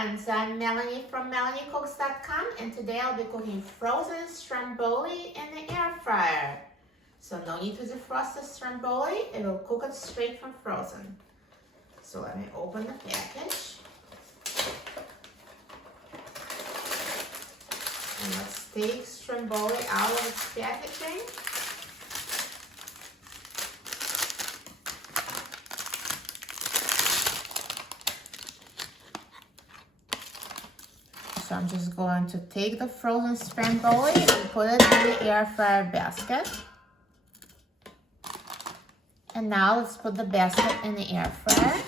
friends, I'm Melanie from MelanieCooks.com, and today I'll be cooking frozen stromboli in the air fryer. So no need to defrost the stromboli, it will cook it straight from frozen. So let me open the package. And let's take stromboli out of its packaging. So I'm just going to take the frozen stromboli and put it in the air fryer basket. And now let's put the basket in the air fryer.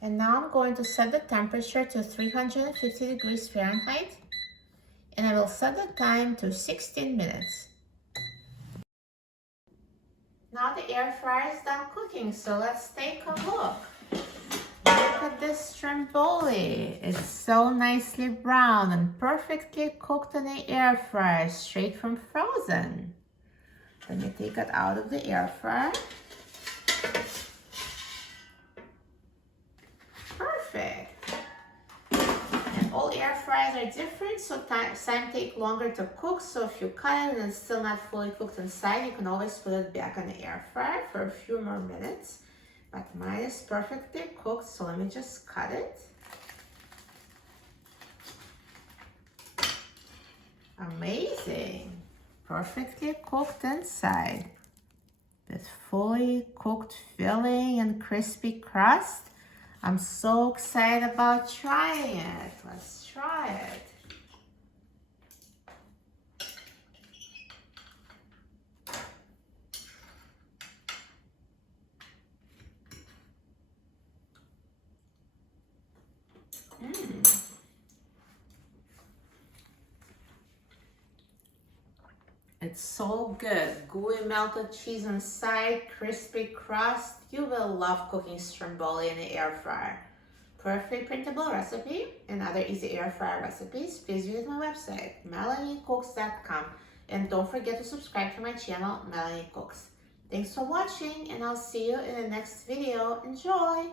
And now I'm going to set the temperature to 350 degrees Fahrenheit. And I will set the time to 16 minutes. Now the air fryer is done cooking, so let's take a look. Look at this stromboli. It's so nicely brown and perfectly cooked in the air fryer, straight from frozen. Let me take it out of the air fryer. Perfect. And all air fryers are different, so some take longer to cook. So if you cut it and it's still not fully cooked inside, you can always put it back in the air fryer for a few more minutes. But mine is perfectly cooked, so let me just cut it. Amazing. Perfectly cooked inside. With fully cooked filling and crispy crust. I'm so excited about trying it. Let's try it. It's so good. Gooey melted cheese inside, crispy crust. You will love cooking stromboli in the air fryer. Perfectly printable recipe and other easy air fryer recipes, please visit my website, MelanieCooks.com. And don't forget to subscribe to my channel, Melanie Cooks. Thanks for watching, and I'll see you in the next video. Enjoy!